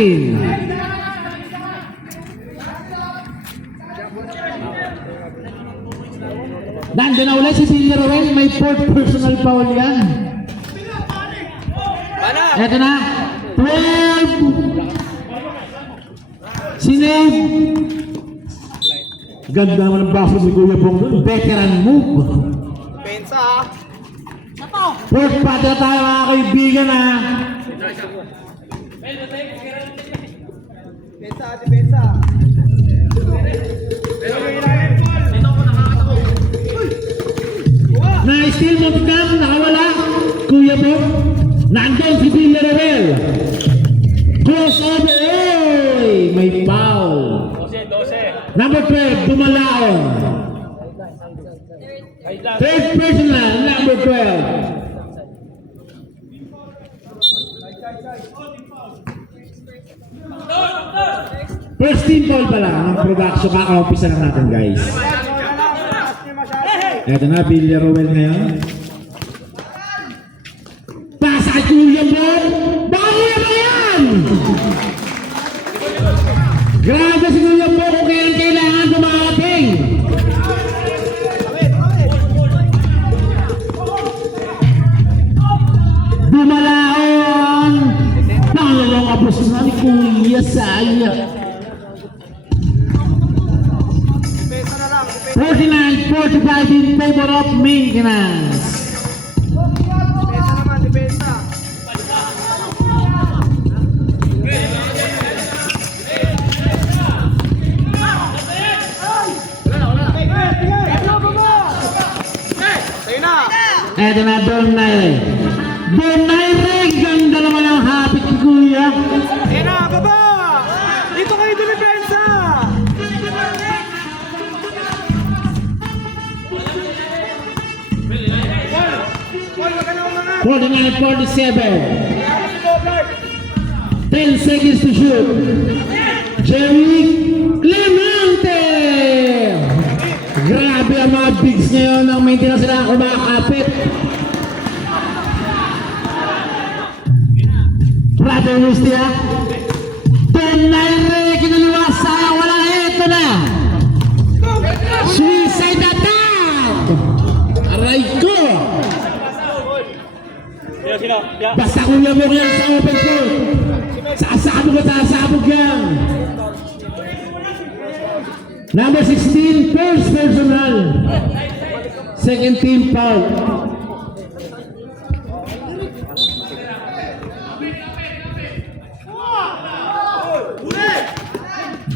akin. Nandun na ulit si Villaruel, may fourth personal foul yan. Eto na, 12. Sinave. Ganda naman ang baso ni Kuya Bong doon. Veteran move. Pensa. Fourth part na tayo mga kaibigan ha. Pensa, ate Pensa. Na-steal mo bigam, nakawala. Kuya Bong. Nandun si Villaruel. Crossover. Oy! May foul. 12. Number 12, Dumalaon. Third personal, number 12. First team foul pala ng production. Kaka-umpisa lang natin guys. Eto na, Villaruel ngayon. Pasa kay Kuya Bong. Bago na yan! Grabe si Kuya Bong kung kailangan dumating. Dumalaon. Pangalawang apos na ni Kuya Saya. 49-45 in favor of maintenance. Pensa naman, depensa. Sa'yo na. Eto na, Donaire. Donaire, ganda naman ang hapit ni Kuya. Ayan na, baba! Dito kayo dumipensa! Paul, wag ka na umangat! 49-47. 10 seconds to shoot. Jerry Clemente. Grabe ang mga bigs ngayon. Ang maintenance sila kumakapit. Brother Rustia. Donaire, kinaliwa sayang. Wala na ito na. Suicide attack. Aray ko. Sino? Basta Kuya Bong yan sa open court. Sasabog yan. Number 16, first personal. Second team foul.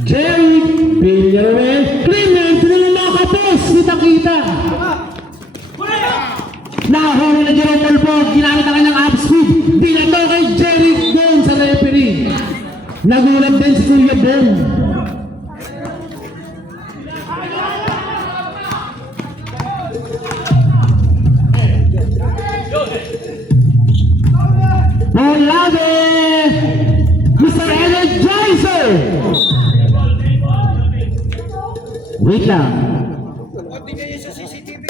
Jerry Villaruel. Clement, nakapos. Kita-kita. Nahuli na Jerome Mulbog. Ginamit ang kanyang up speed. Di na to kay Jerry doon sa referee. Nagulat din si Kuya Bong. Polade! Mr. Energizer! Wait lang. Tingnan niyo sa CCTV.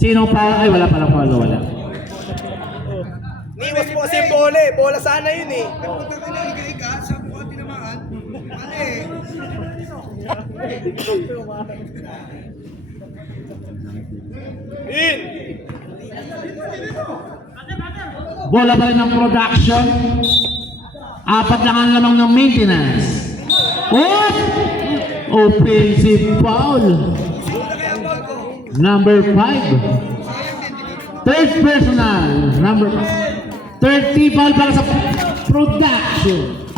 Sino pa? Ay, wala pala pala. Wala. Niwas po kasi yung bola eh. Bola sana yun eh. Punta ka na iga-iga. Sa buwan tinamaan. Ano eh. In! Bola pa rin ng production. Apat lang ang lamang ng maintenance. Oh! Offensive foul. Number 5. Third personal. Number 5. 30 foul para sa production.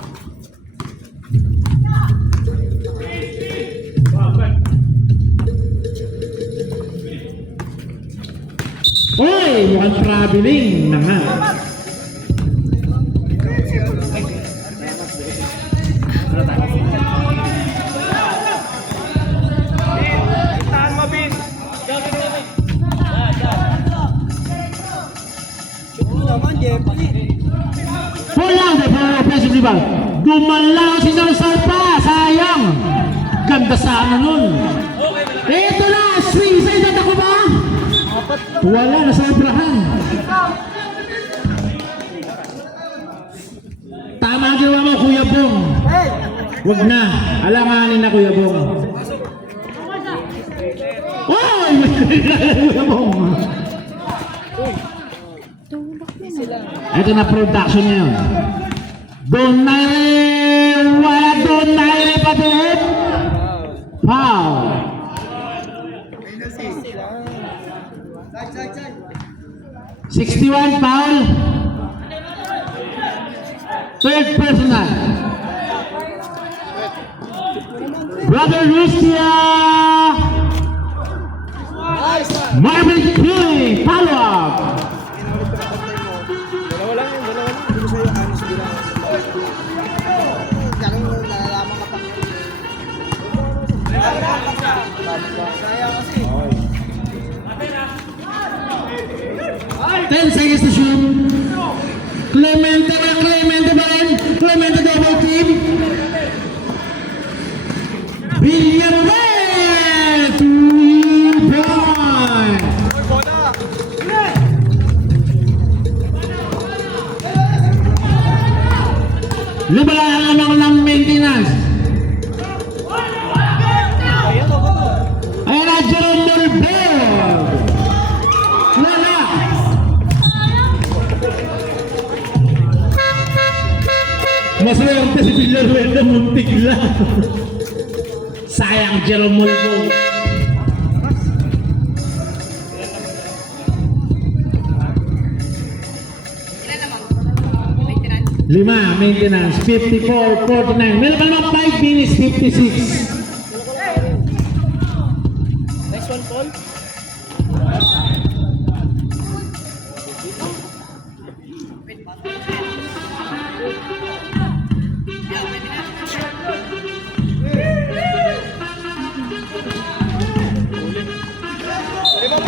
Uy! Mukhang traveling na nga. Tahan mo, Bin. Naman, Jeffrey. Wala na para offensive rebound. Gumalaw si Sarsar pa. Sayang. Ganda sana nun. Ito na. Swing side at ako ba? Wala na sa obrahan. Wag na. Alanganin na Kuya Bong. Oy! Kuya Bong. Ito na production niya yun. Donaire! Wala Donaire pa doon! Foul! Side. 61 foul. Third personal. Brother Rustia! Nice! Marvin King! Follow up! Dalawa lang. Hindi ko sa'yo, ano sige lang. Kaya mo nalalaman ka pa. Sayang kasi. 10 seconds to shoot. Clemente ba rin? Clemente double team. Villanueva! 3 points! Lubalaan naman ng maintenance. Ayan na, Jerome Mulbel. Lala. Maswerte si Villanueva, muntik lang. Sayang Jerome Mulbel. Lima, maintenance, 54-49. Meron pa naman 5 minutes, 56. Next one, Paul.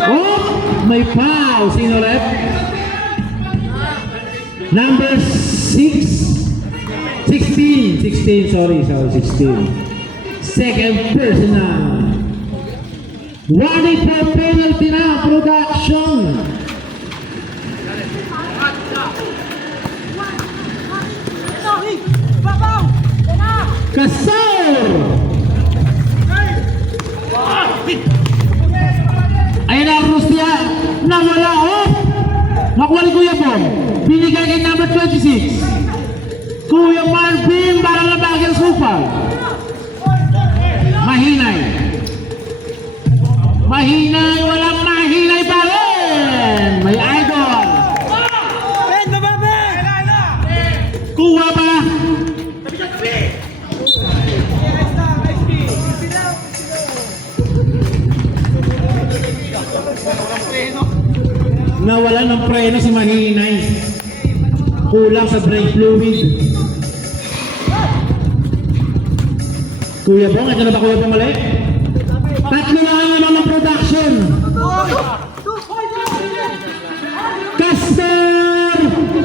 Oh, may foul. Sino rep? Number 16, sorry, 16. Second personal. One for penalty na, production. Kasar! Ayan na ang Rustia, nawala off. Nakuha ni Kuya Bong. Binigay kay number 26. Kuya Marvin, para na bagay supal. Mahinay. Mahinay, walang mahinay pa rin. May idol. Ben, baba, Ben! Kuha pa. Nawala ng preno si Mahinay. Kulang sa brake fluid. Kuya Bong, ito na ba Kuya Bong mali? Tatlo lang naman ng production.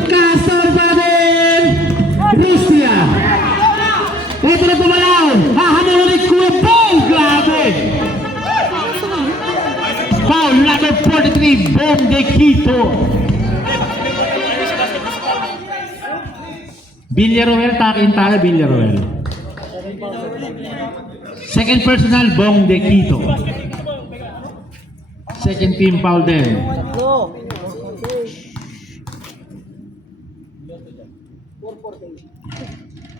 Castor pa din. Rustia. Ito na pumalaw. Hahamon ulit Kuya Bong. Grabe. Foul number 43, Bong de Quito. Villanueva, takin tayo Villanueva. Second personal, Bong de Quito. Second team foul din.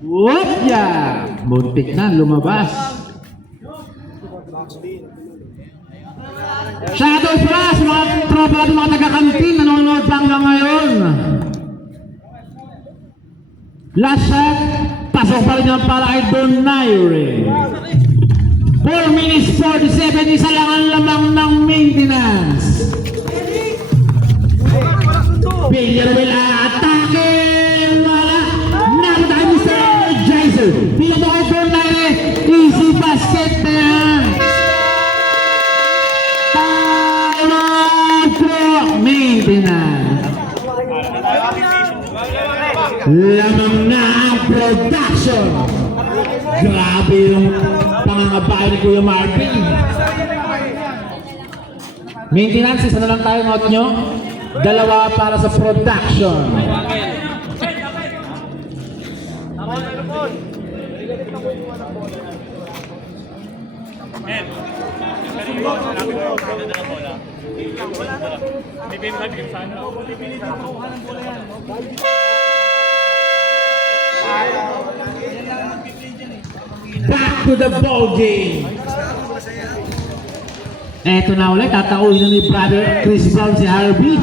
Whoop, yeah! Muntik na, lumabas. Shadow Flash, mga tropa natin, mga taga-kantin, nanonood pa hanggang ngayon. Last shot, pasok pa rin yan para kay Donaire. 4 minutes 47, isa lang ang lamang ng maintenance. Villanueva atake! Wala! Naroon tayo Mr. Energizer. Dito mo kay Donaire, easy basket na yan. Maintenance. Lamang na ang production. Grabe yung pangangabay ni Kuya Marvin. Maintenance, isa na lang tayo note nyo. Dalawa para sa production. Back to the ball game. Eto na ulit, tatauhin na ni brother Chris Brown si Harvey.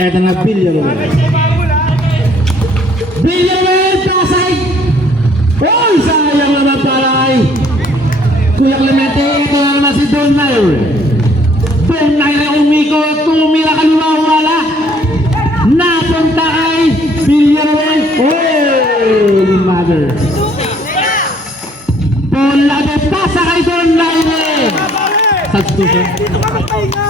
Eto na Villanueva. Villanueva, pasay! Oy, sayang naman palay! Kuya Clemente, ito na naman si Don Nair. Don Nair na umikot, tumira kaliwa, wala. Napunta kay Villanueva. Oh, mother. Bola de pasa kay Don Nair. Substitution. Dito ka magpahinga!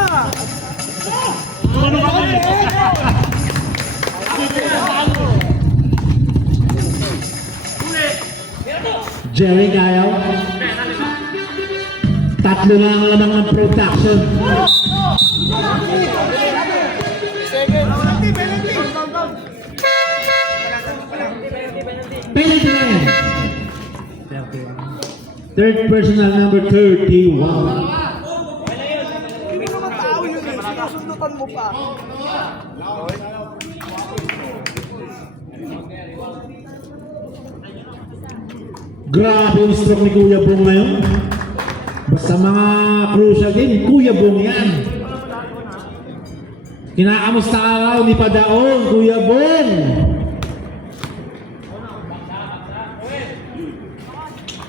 Jerry Gayaw. Tatlo na ang lamang ng production. Penalty na yan. Third personal number 31. Hindi naman tao yun eh. Sinusundutan mo pa. Grabe yung stroke ni Kuya Bong ngayon. Basta mga crucial game, Kuya Bong yan. Kinakamusta ka raw ni Padaon, Kuya Bong.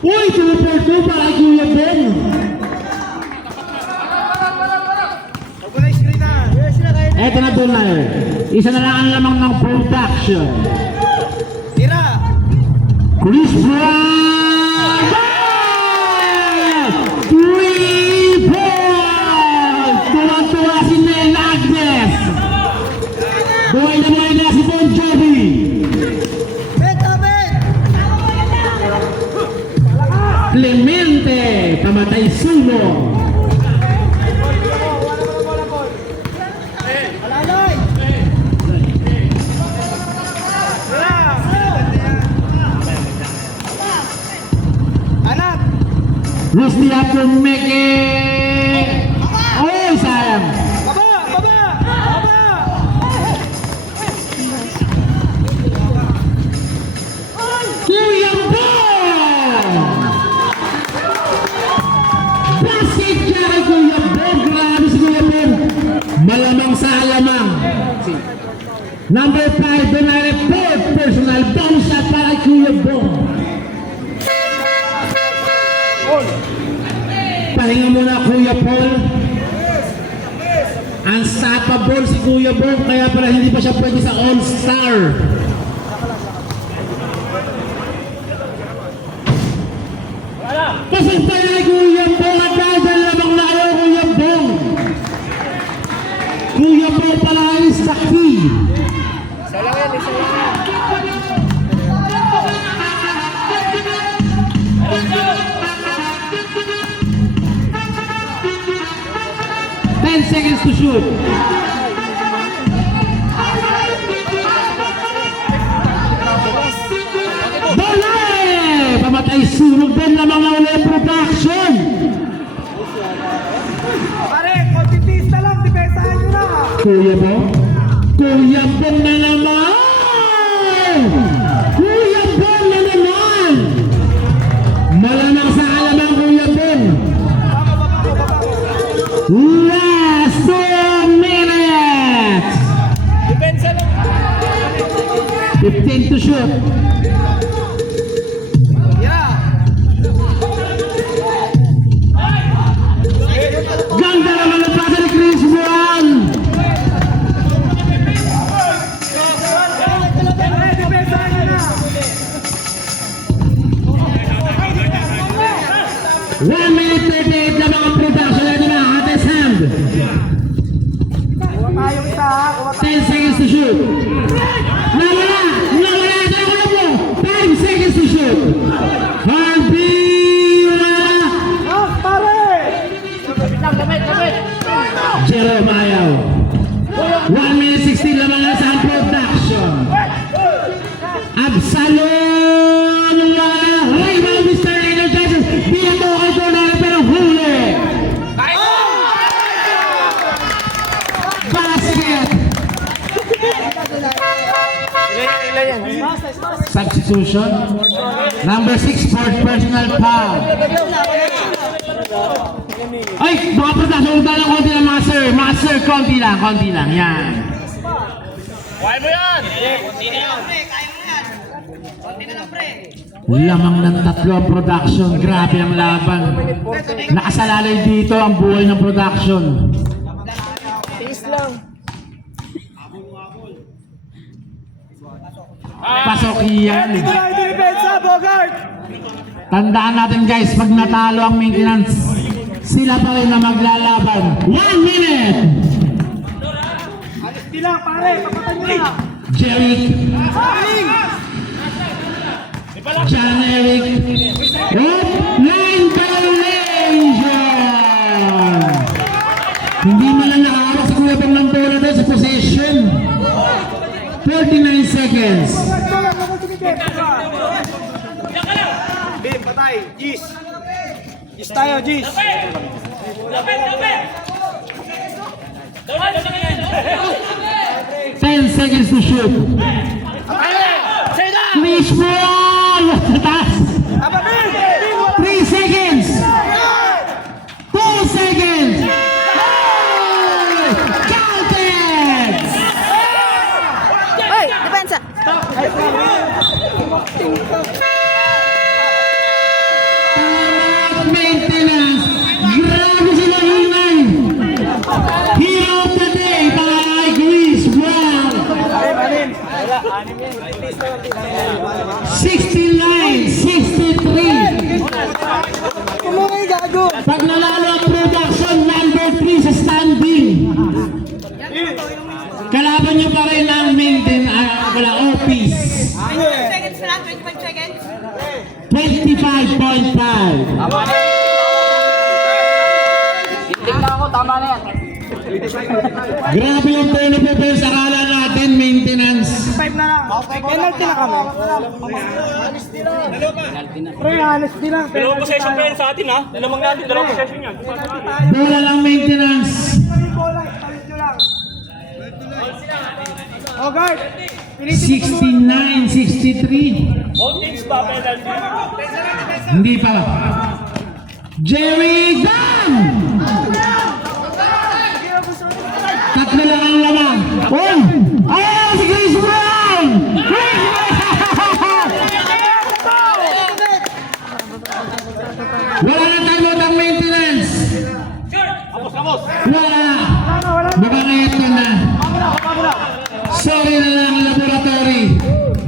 Uy, 2-4-2 para kay Kuya Bong. Huwag na screen na. Eto na doon na yun. Isa na lang ang lamang ng production. Tira! Chris Brown! 3 points! Tuwang-tuwa si Nel Agnes! Buhay na si Bon Jovi! Clemente! Pamatay sulong! Anak! Rusty have to make it! Oh, sayang! Baba! Baba! Baba! Kuya Bong! Basket ka kay Kuya Bong! Grabe si Kuya Bong! Malamang sa alamang! Number 5, Benare, fourth personal bounce shot para kay Kuya Bong! Pahinga muna Kuya Paul. Unstoppable si Kuya Bong, kaya pala hindi pa siya pwede sa All-Star. Pasok pa na kay Kuya Bong at dahil lamang na ayaw Kuya Bong. Kuya Bong pala ay sa key. Isa lang yan, isa lang yan. 10 seconds to shoot. Bola! Pamatay sunog din lamang na ulit production. Pare, konti pista lang, depensahan nyo na. Kuya Bong? Kuya Bong na naman! Kuya Bong na naman! Malamang sa alamang Kuya Bong. Last 2 minutes! Depensa lang. 15 to shoot. Yeah. Ganda naman ang pasa ni Chris Brown! Pare, depensahan nyo na. 1 minute 38 lamang ang production natin mga Hates Hand. Kuha tayong isa ha. Kuha 10 seconds to shoot. Nawala! Nawala! Nawala mo! 5 seconds to shoot. Harvey! Wala! Ah, pare! Jerome ayaw. 1 minute 16 lamang na sa production. Absalom! Substitution. Number 6, fourth personal foul. Ay, mga production, huwag lang konti lang mga sir. Mga sir, konti lang. Yan. Kaya mo yan! Lamang ng 3 ang production. Grabe ang laban. Nakasalalay dito ang buhay ng production. Pasok yan. Tandaan natin guys, pag natalo ang maintenance, sila pa rin na maglalaban. 1 minute! Jeric. John Eric. Line violation! Hindi mo lang nakahawak sa kulabang ng bola doon sa possession. 49 seconds. Bim, patay. Gis. Gis tayo, Gis. 10 seconds to shoot. Miss ball! Sa taas. 3 seconds. 2 seconds. Counted! Hoy, depensa. Maintenance. Grabe sila ingay. Hero of the day by Chris Brown. 69-63. Kumungay gago. Pag nanalo ang production, number 3 sa standing. Kalaban nyo pa rin ang office. Seconds na lang, 25 seconds. 25.5. Tingnan ako, tama na yan. Grabe yung benefit sa akala natin, maintenance. Penalty na kami. Dalawang possession pa yan sa atin ha. Dalawang natin, dalawang possession yan. Bola lang maintenance. Oh, guard. 69-63. All teams ba penalty? Hindi pa. Jerry Gunn! Tatlo lang ang lamang. Oh! Ayan si Chris Brown! Chris Brown! Wala na timeout ang maintenance. Wala na. Mukhang ito na. Sorry na lang laboratory.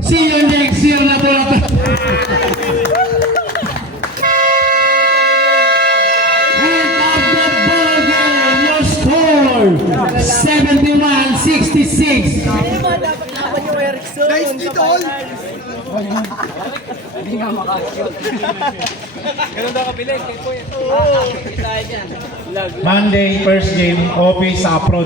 See you next year laboratory. End of the ball game. Your score 71-66. Nice dito, all. Monday, first game, office approach.